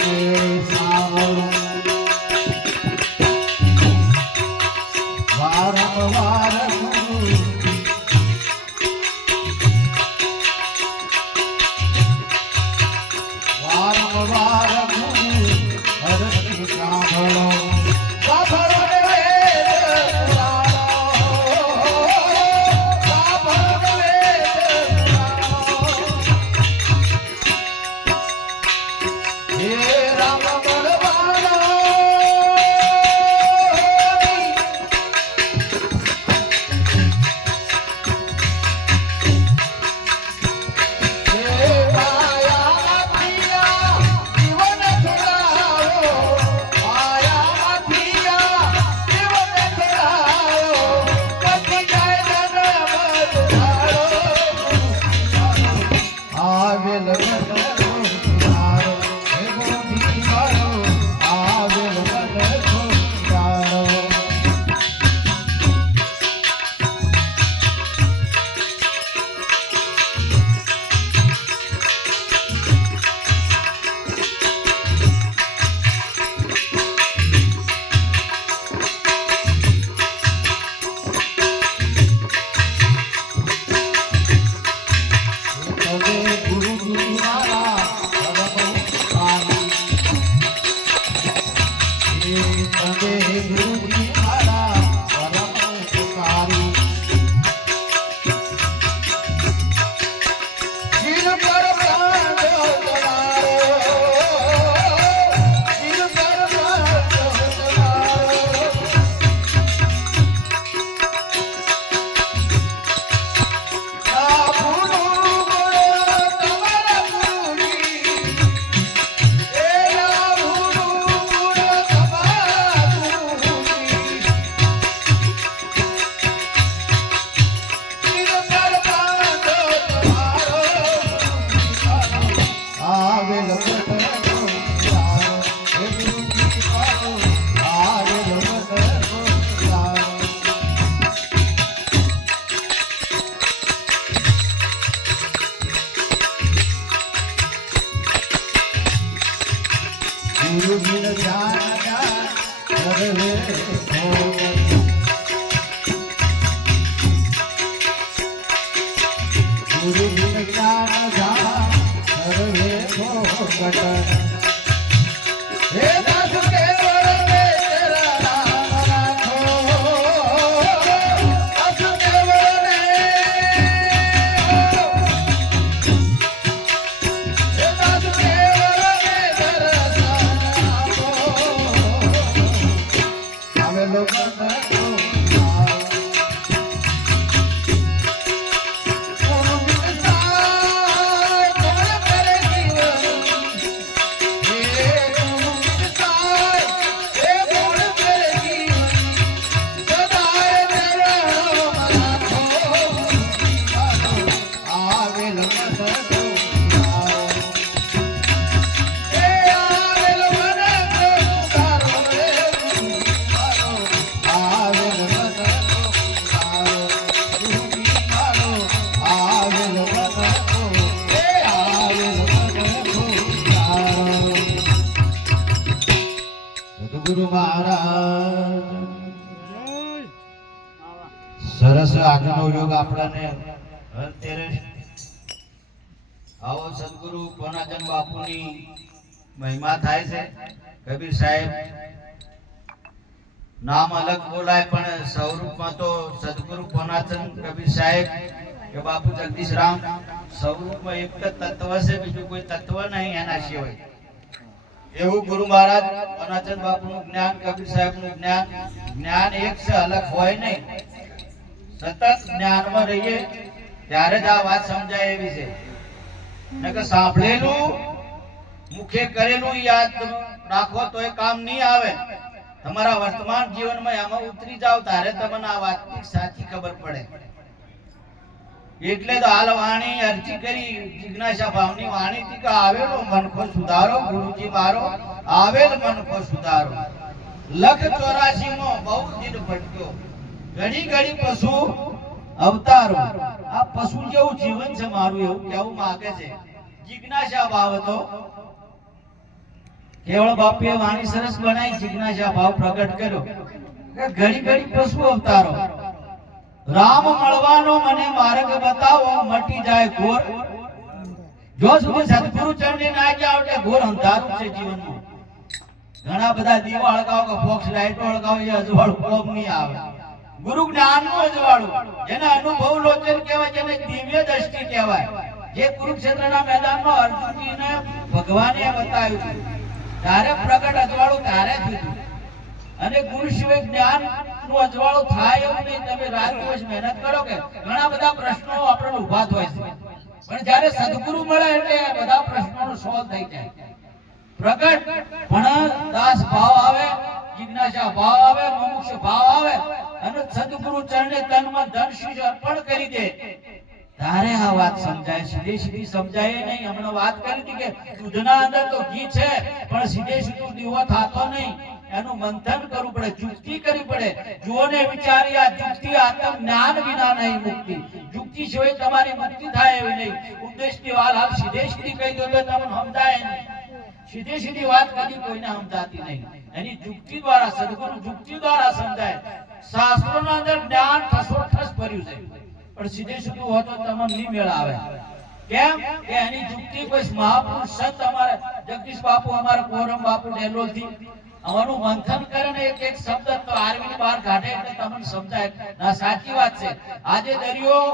તમને સાવરું ગુરુ બિન જાના સર્વે ભોગટ આજનો યોગ આપણને અત્યારે આવો સદગુરુ કોનાચંદ બાપુની મહિમા થાય છે. કબીર સાહેબ નામ અલગ બોલાય, પણ સ્વરૂપમાં તો સદગુરુ કોનાચંદ કબીર સાહેબ કે બાપુ જગદીશ રામ, સ્વરૂપમાં એક તત્વ છે, બીજું કોઈ તત્વ નહીં એના સિવાય. એવું ગુરુ મહારાજ કોનાચંદ બાપુનું જ્ઞાન, કબીર સાહેબનું જ્ઞાન જ્ઞાન એક છે, અલગ હોય નહીં. સતત જ્ઞાનમાં રહીએ, ત્યારે જ આ વાત સમજાય એવી છે. નકર સાંભળેલું, મુખે કરેલું યાદ રાખો તો એ કામ નહીં આવે. તમારા વર્તમાન જીવનમાં એમાં ઉતરી જાવ ત્યારે તમને આ વાતની સાચી ખબર પડે. એટલે તો હાલ વાણી અરજી કરી, જિજ્ઞાસા ભાવની વાણી થી કે આવેલો, મનખો સુધારો, ગુરુજી મારો, આવેલ મનખો સુધારો. લખ ચોરાશી માં બહુ દિન ભટક્યો. ઘડી ઘડી પશુ અવતારો. આ પશુ જેવું જીવન છે મારું એવું કેવું માંગે છે. જિજ્ઞાસા ભાવ હતો. કેવળ બાપુએ વાણી સરસ બનાવી, જિજ્ઞાસા ભાવ પ્રગટ કર્યો. ઘડી ઘડી પશુ અવતારો. રામ મળવાનો મને માર્ગ બતાવો, મટી જાય ઘોર. જો સુધી સદગુરુ ચરણે ના ગયા એટલે ઘોર અંધારું છે જીવનમાં. ઘણા બધા દીવા અળગાવ કે ફોક્સ લાઈટો હળગાવો, એ અજવાળું કોમ નહીં આવે. ગુરુ જ્ઞાનનું અજવાળું જેને અનુભવ લોચન કહેવાય, જેને દિવ્ય દ્રષ્ટિ કહેવાય. જે કુરુક્ષેત્રના મેદાનમાં અર્જુનજીને ભગવાને બતાવ્યું તારે પ્રગટ અજવાળું તારે થયું અને ગુરુ સિવાય જ્ઞાનનું અજવાળું થાય એવું નહીં. તમે રાત દિવસ મહેનત કરો કે ઘણા બધા પ્રશ્નો આપણને ઊભા થાય છે. પણ જ્યારે સદગુરુ મળે એટલે બધા પ્રશ્નોનો સોલ્વ થઈ જાય. પ્રગટ ભણ દાસ ભાવ આવે જિજ્ઞાસા એનું મંથન કરવું પડે જુક્તિ કરવી પડે. જુઓ ને વિચારી આત્મ જ્ઞાન વિના નહીં મુક્તિ. જુક્તિ સિવાય તમારી મુક્તિ થાય એવી નહીં. ઉપદેશની વાત સીધે સીધી કહી દો તો તમને સમજાય નહીં. સીધી સીધી વાત કદી કોઈને સમજાતી નહીં. એની જુક્તિ દ્વારા, સદગુરુ જુક્તિ દ્વારા સમજાય. શાસ્ત્રોના અંદર જ્ઞાન ઠસોઠસ ભર્યું છે. પણ સીધે સીધું હોય તો તમને નહીં મેળ આવે. કેમ? કે એની જુક્તિ કોઈ મહાપુરુષ સંત અમારે જગદીશ બાપુ, અમારા કોરમ બાપુ ડેલોલથી અમારું મંથન કરે ને એક એક શબ્દ તો આરવી બહાર કાઢે એટલે તમને સમજાય. ના, સાચી વાત છે. આજે દરિયો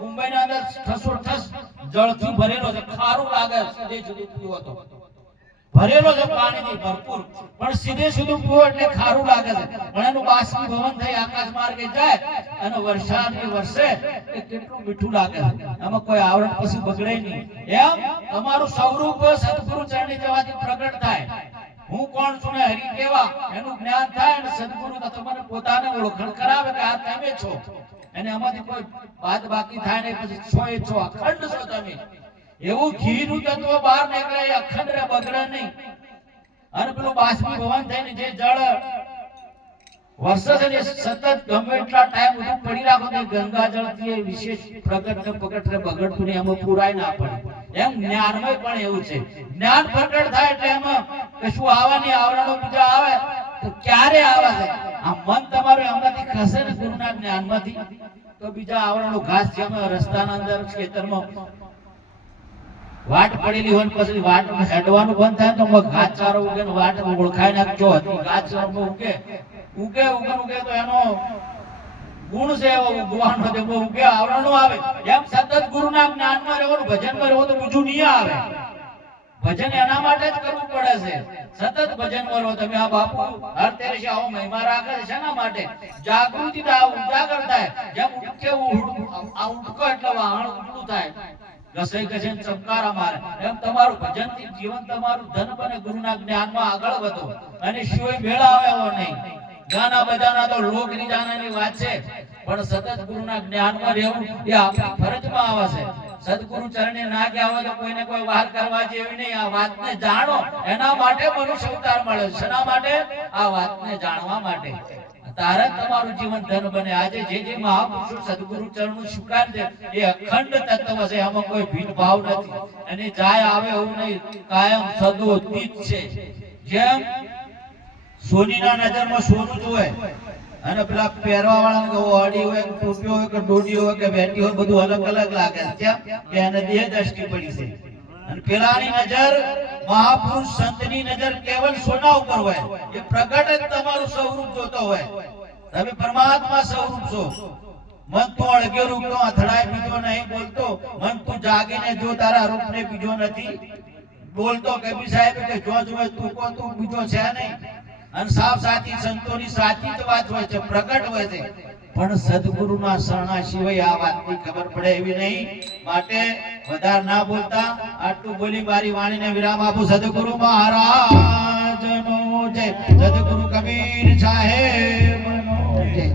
મુંબઈના અંદર ઠસોઠસ જળથી ભરેલો છે. ખારું લાગે સીધે સીધું પીવો તો. ભરેલો છે પાણીથી ભરપૂર. પણ સીધે સીધું પીવો એટલે ખારું લાગે છે. પણ એનું બાષ્પીભવન થઈ આકાશ માર્ગે જાય અને વરસાદની વર્ષે એ કેટલું મીઠું લાગે છે. એમાં કોઈ આવરણ પછી બગડે નહીં. એમ તમારું સ્વરૂપ સદગુરુ ચરણી જવાથી પ્રગટ થાય. હું કોણ છું ને હરી કેવા? એનું જ્ઞાન થાય અને સદગુરુ તમને પોતાને ઓળખાણ કરાવે કે આ તમે છો. અને આમાંથી કોઈ બાદ બાકી થાય ને પછી છો એ છો. અખંડ છો તમે. એવું ઘીનું તત્વ બહાર નીકળે એ અખંડ રે બગડે નહીં. અને પેલું બાષ્પીભવન થઈને જે જળ વર્ષો છે ને સતત ગમે એટલા ટાઈમ સુધી પડી રાખો તો ગંગા જળથી વિશેષ પ્રગટ ને પ્રગટ ને બગડતું ને એમાં પુરાય ના પડે. એમ જ્ઞાનમાં પણ એવું છે. જ્ઞાન પ્રગટ થાય એટલે એમાં કશું આવવાની નહીં, આવરણો બીજા આવે, તો ક્યારે આવે છે? આ મન તમારું એમાંથી ખસે ને ગુરુના જ્ઞાનમાંથી? તો બીજા આવરણો ઘાસ જેમ રસ્તાના અંદર, ખેતરમાં. વાટ પડેલી હોય પછી વાટ હેડવાનું બંધ થાય તો મગ ઘાસ ચારો ઉગે ને વાટ ઓળખાય નાખજો. હતી ઘાસ ચારો ઉગે. ઉગે ઉગે ઉગે તો એનો ગુણ છે એવો ઉગવાનો છે બહુ ઉગે, આવરણો આવે. જેમ સતત ગુરુના જ્ઞાનમાં રહેવું ભજનમાં રહેવું તો બીજું નહીં આવે. ભજન એના માટે જ કરવું પડે છે. સતત ભજન કરો તમે. આ બાપુ હર તેરે આવો મહિમા રાખે છે. શેના માટે? જાગૃતિ ઉજાગર થાય. જેમ ઉઠકે ઉઠકો એટલે વાહણ ઉઠું થાય. ઘસાઈ ઘસે ચમકારા મારે એમ તમારું ભજનથી જીવન તમારું ધન બને, ગુરુના જ્ઞાનમાં આગળ વધો. અને શિવય મેળા આવ્યો નહીં. ગાના બજાના તો લોક નિજાનાની વાત છે. પણ સતત ગુરુના જ્ઞાનમાં રહેવું એ આપણી ફરજમાં આવે છે. સદગુરુ ચરણે ના ગયા હોય તો કોઈને કોઈ વાત કરવા જેવી નહીં. આ વાતને જાણો. એના માટે મનુષ્ય અવતાર મળે છે. શેના માટે? આ વાતને જાણવા માટે. તારે તમારું જીવન ધન બને. આજે જે જે મહાપુરુષો સદગુરુ ચરણનું સ્વીકાર છે, એ અખંડ તત્વ છે. આમાં કોઈ ભેદભાવ નથી. અને જાય આવે એવું નહીં. કાયમ સદો છે. જેમ સોનીના નજરમાં સોનું જ હોય અને પેલા પહેરવા વાળા કે ઓડી હોય કે ટોપી હોય કે ડોડી હોય કે વેટી હોય, બધું અલગ અલગ લાગે. છે કે એને દેહ દ્રષ્ટિ પડી છે. પેલાની નજર મહાપુરુષ સંતની નજર કેવલ સોના ઉપર હોય. એ પ્રગટ જ તમારું સ્વરૂપ જોતો હોય. તમે પરમાત્મા સ્વરૂપ છો. મન તું અળગ્યો રૂપનો અથડાય બીજો નહીં, બોલતો. મન તું જાગીને જો તારા રૂપને બીજો નથી. બોલતો કબીર સાહેબ કે જો જોવે તું કો, તું બીજો છે નહીં. અને સાફ સાચી સંતોની સાચી જ વાત હોય છે, પ્રગટ હોય છે. પણ સદગુરુના શરણા સિવાય આ વાતની ખબર પડે એવી નહીં. માટે વધારે ના બોલતા આટલું બોલી મારી વાણીને વિરામ આપું સદગુરુ મહારાજનો જય. સદગુરુ કબીર સાહેબનો જય.